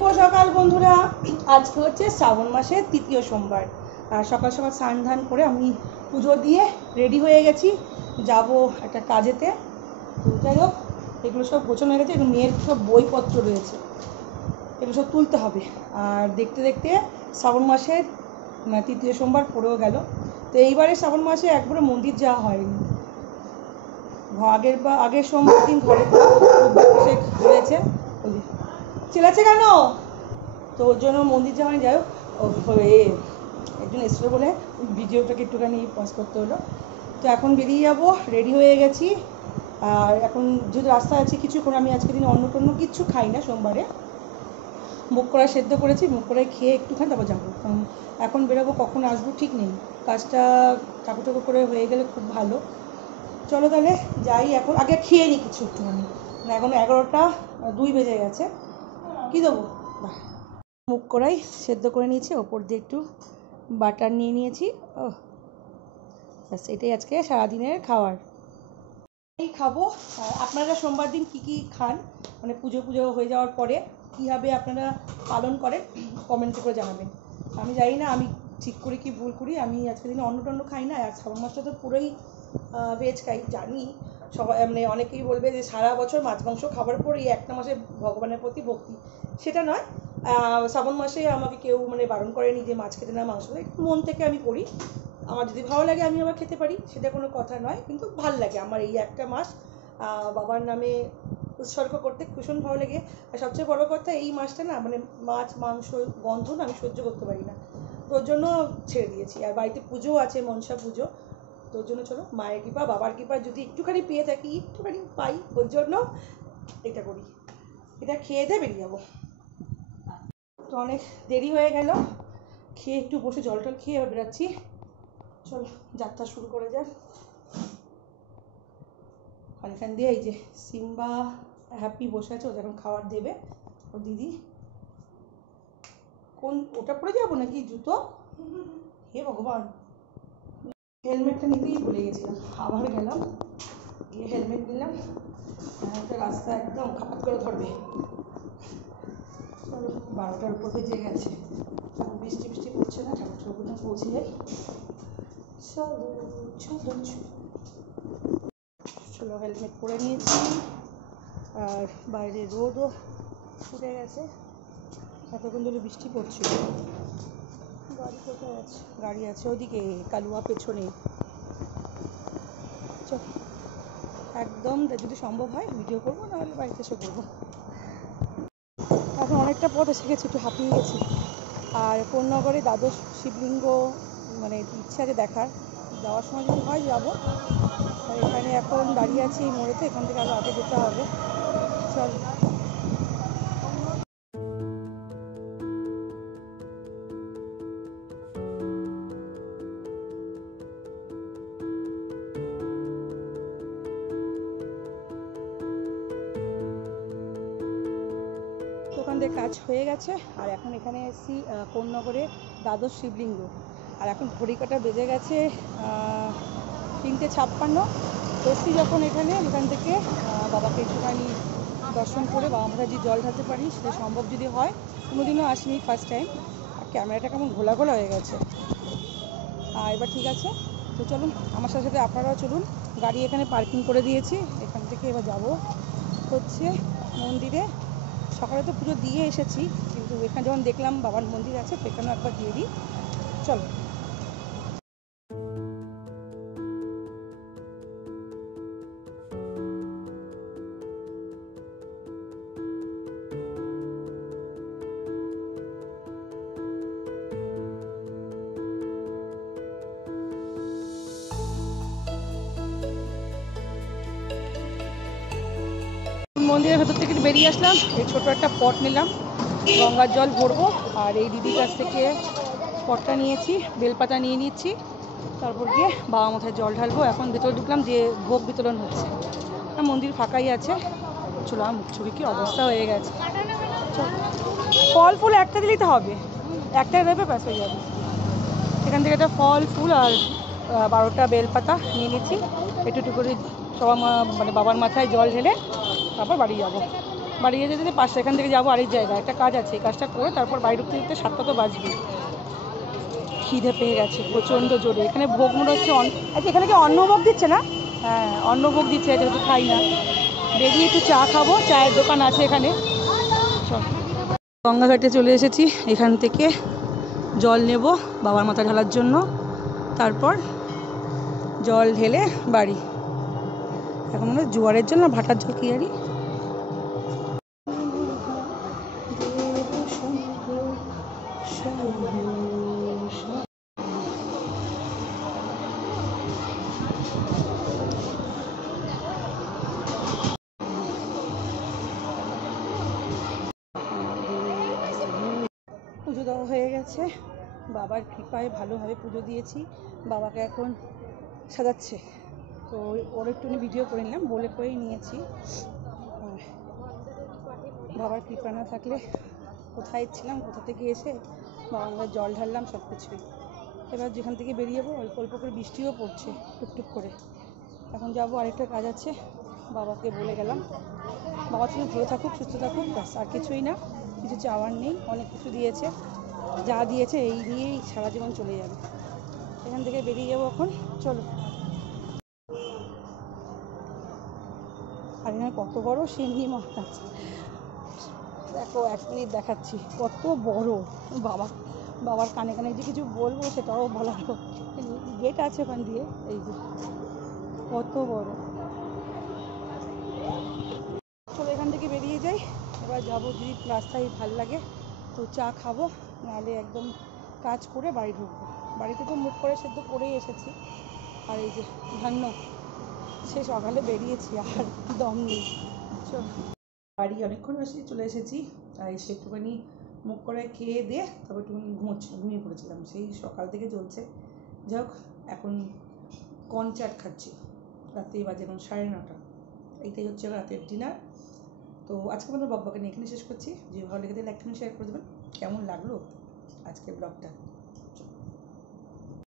সকাল বন্ধুরা, আজকে হচ্ছে শ্রাবণ মাসের তৃতীয় সোমবার। আর সকাল সকাল স্নান ধান করে আমি পুজো দিয়ে রেডি হয়ে গেছি, যাব একটা কাজেতে। যাই হোক, এগুলো সব গোছানো হয়ে গেছে। এগুলো মেয়ের সব বইপত্র রয়েছে, এগুলো সব তুলতে হবে। আর দেখতে দেখতে শ্রাবণ মাসের তৃতীয় সোমবার পড়েও গেল। তো এইবারে শ্রাবণ মাসে একবারে মন্দির যাওয়া হয়নি। আগের সোমবার দিন ঘরে হয়েছে, চিল্লাচ্ছে কেন? তো ওর জন্য মন্দির যাওয়া যাই হোক, একজন এসেছিল বলে ভিডিওটাকে একটুখানি পজ করতে হলো। তো এখন বেরিয়ে যাব, রেডি হয়ে গেছি। আর এখন যেহেতু রাস্তায় আছি কিছুক্ষণ, আমি আজকে দিনে অন্য টন্য কিচ্ছু খাই না সোমবারে। মুখ কড়াই সেদ্ধ করেছি, মুখ কড়াই খেয়ে একটুখানি তারপর যাবো। এখন বেরোবো, কখন আসবো ঠিক নেই। কাজটা ঠাকুর ঠাকুর করে হয়ে গেলে খুব ভালো। চলো তাহলে যাই, এখন আগে খেয়ে নিই কিছু একটুখানি। না, এখন 11টা 2 বেজে গেছে। কী দেবো? মুখ কড়াই সেদ্ধ করে নিয়েছি, ওপর দিয়ে একটু বাটার নিয়ে নিয়েছি। ব্যাস, এটাই আজকে সারাদিনের খাবার। এই খাবো। আপনারা সোমবার দিন কী কী খান, মানে পুজো হয়ে যাওয়ার পরে কীভাবে আপনারা পালন করেন, কমেন্টে করে জানাবেন। আমি জানি না আমি ঠিক করি কি ভুল করি। আমি আজকে দিনে অন্ন টন্ন খাই না, আর শ্রাবণ মাসটা তো পুরোই ভেজ খাই। জানি সবাই, মানে অনেকেই বলবে যে সারা বছর মাছ মাংস খাবার পর এই একটা মাসে ভগবানের প্রতি ভক্তি। সেটা নয়, শ্রাবণ মাসে আমাকে কেউ মানে বারণ করেনি যে মাছ খেতে না মাংস খেতে। মন থেকে আমি করি, আমার যদি ভালো লাগে আমি আবার খেতে পারি, সেটা কোনো কথা নয়। কিন্তু ভাল লাগে আমার এই একটা মাস বাবার নামে উৎসর্গ করতে ভীষণ ভালো লাগে। আর সবচেয়ে বড় কথা, এই মাসটা না মানে মাছ মাংস গন্ধ না আমি সহ্য করতে পারি না, তোর জন্য ছেড়ে দিয়েছি। আর বাড়িতে পুজো আছে, মনসা পুজো, তোর জন্য চলো মায়ের কৃপা বাবার কৃপা যদি একটুখানি পেয়ে থাকি, একটুখানি পাই, ওর জন্য এটা করি। এটা খেয়ে দিয়ে বেরিয়ে যাবো। তো অনেক দেরি হয়ে গেল, খেয়ে একটু বসে জল টল খেয়ে এবার বেরাচ্ছি। চলো যাত্রা শুরু করে যাক। আর এখান দিয়ে এই যে সিম্বা হ্যাপি বসে আছে, ও যখন খাবার দেবে ও দিদি। কোন ওটা পরে যাবো নাকি জুতো? হে ভগবান, হেলমেটটা নিতেই ভুলে গেছিলাম, আবার গেলাম গিয়ে হেলমেট নিলাম। একটা রাস্তা একদম খাপাত করে ধরবে। চলো 12টার উপর বেজে গেছে, বৃষ্টি বৃষ্টি পড়ছে না, ঠাকুর ঠাকুর পৌঁছে যাই। চলো চলো চলো, হেলমেট পরে নিয়েছি। আর বাইরে রোদও ফুটে গেছে, এতক্ষণ ধরে বৃষ্টি পড়ছিল। গাড়ি কোথায় আছে? গাড়ি আছে ওদিকে, কালুয়া পেছনে। চল একদম, যদি সম্ভব হয় ভিডিও করবো, নাহলে বাড়িতে এসে করবো। এখন অনেকটা পথ এসে গেছি, একটু হাঁপিয়ে গেছি। আর কোন্নগরে দ্বাদশ শিবলিঙ্গ মানে ইচ্ছা আছে দেখার, যাওয়ার সময় যদি হয় যাবো। আর এখানে এখন দাঁড়িয়ে আছি এই মোড়েতে, এখান থেকে আরও আগে যেতে হবে। চল। ওখান থেকে কাজ হয়ে গেছে, আর এখন এখানে এসেছি কোন্নগরে দ্বাদশ শিবলিঙ্গ। আর এখন ঘড়ি কাটা বেজে গেছে 3:56। এসছি যখন এখান থেকে বাবাকে একটুখানি দর্শন করে বাবা মাথায় যে জল ঢালতে পারি, সেটা সম্ভব যদি হয়। কোনোদিনও আসিনি, ফার্স্ট টাইম। আর ক্যামেরাটা কেমন ঘোলা ঘোলা হয়ে গেছে। আর এবার ঠিক আছে, তো চলুন আমার সাথে সাথে আপনারাও চলুন। গাড়ি এখানে পার্কিং করে দিয়েছি, এখান থেকে এবার যাব হচ্ছে মন্দিরে। সকালে তো পুজো দিয়ে এসেছি, কিন্তু এখানে যখন দেখলাম বাবার মন্দির আছে, তো এখানেও একবার দিয়ে দিই। চলো। মন্দিরের ভেতর থেকে বেরিয়ে আসলাম, এই ছোটো একটা পট নিলাম, গঙ্গার জল ভরবো। আর এই দিদির কাছ থেকে পটটা নিয়েছি, বেলপাতা নিয়ে নিচ্ছি, তারপর গিয়ে বাবা মাথায় জল ঢালবো। এখন ভেতরে ঢুকলাম, যে ভোগ বিতরণ হচ্ছে। মন্দির ফাঁকাই আছে। চলো, মুখ চুরি কি অবস্থা হয়ে গেছে। ফল ফুল একটা দিলেই তো হবে, একটা দেবে ব্যাস হয়ে যাবে। এখান থেকে একটা ফল ফুল আর 12টা বেলপাতা নিয়ে নিচ্ছি। একটু একটু করে সবার মানে বাবার মাথায় জল ঢেলে তারপর বাড়ি যাবো। বাড়ি যেতে যেতে 5টা, এখান থেকে যাবো আরেক জায়গায়, একটা কাজ আছে, এই কাজটা করে তারপর বাড়ি ঢুকতে ঢুকতে 7টা তো বাজবে। খিদে পেয়ে গেছে প্রচণ্ড জোরে। এখানে ভোগ মনে হচ্ছে আচ্ছা এখানে কি অন্নভোগ দিচ্ছে না? হ্যাঁ অন্নভোগ দিচ্ছে, যেহেতু খাই না। বেরিয়ে একটু চা খাবো, চায়ের দোকান আছে এখানে। চল, গঙ্গাঘাটে চলে এসেছি। এখান থেকে জল নেব বাবার মাথা ঢালার জন্য, তারপর জল ঢেলে বাড়ি। এখন মনে হয় জোয়ারের জন্য ভাটার জল কি জানি। পুজো দেওয়া হয়ে গেছে, বাবার কৃপায় ভালোভাবে পুজো দিয়েছি। বাবাকে এখন সাজাচ্ছে, তো ওর একটুখানি ভিডিও করে নিলাম, বলে করেই নিয়েছি। বাবার কৃপা না থাকলে কোথায় ছিলাম, কোথা থেকে এসে বাবার জল ঢাললাম সব কিছুই। এবার যেখান থেকে বেরিয়ে যাবো, অল্প অল্প করে বৃষ্টিও পড়ছে টুকটুক করে। এখন যাবো, আরেকটা কাজ আছে, বাবাকে বলে গেলাম। বাবা তুমি ভালো থাকুক, সুস্থ থাকুক, ব্যাস, আর কিছুই না, কিছু চাওয়ার নেই। অনেক কিছু দিয়েছে, যা দিয়েছে এই দিয়েই সারা জীবন চলে যাবে। এখান থেকে বেরিয়ে যাবো এখন, চলো। আর এখানে কত বড় শিঙ্গি মাছ আছে দেখো, 1 মিনিট দেখাচ্ছি, কত বড়। বাবার কানে কানে যে কিছু বলবো সেটাও বলার গেট আছে ওখান দিয়ে, এই যে কত বড়। চলো এখান থেকে বেরিয়ে যাই। এবার যাবো, যদি রাস্তায় ভাল লাগে তো চা খাবো, নাহলে একদম কাজ করে বাড়ি ঢুকবো। বাড়িতে তো মুখ করে সেদ্ধ করেই এসেছি। আর এই যে ধান্য, সে সকালে বেরিয়েছি, আর দম নেই। চলো বাড়ি অনেকক্ষণ চলে এসেছি, তাই সে একটুখানি মুখ করে খেয়ে দিয়ে তারপর একটুখানি ঘুমিয়ে পড়েছিলাম, সেই সকাল থেকে চলছে। যাই হোক, এখন কনচাট খাচ্ছি, রাত্রি বাজে এখন 9:30। এইটাই হচ্ছে রাতের ডিনার। তো আজকে আমাদের বকবকানি এখানে শেষ করছি। যে ভালো লেগে থাকলে একটুখানি শেয়ার করে দেবেন। কেমন লাগলো আজকের ব্লগটা।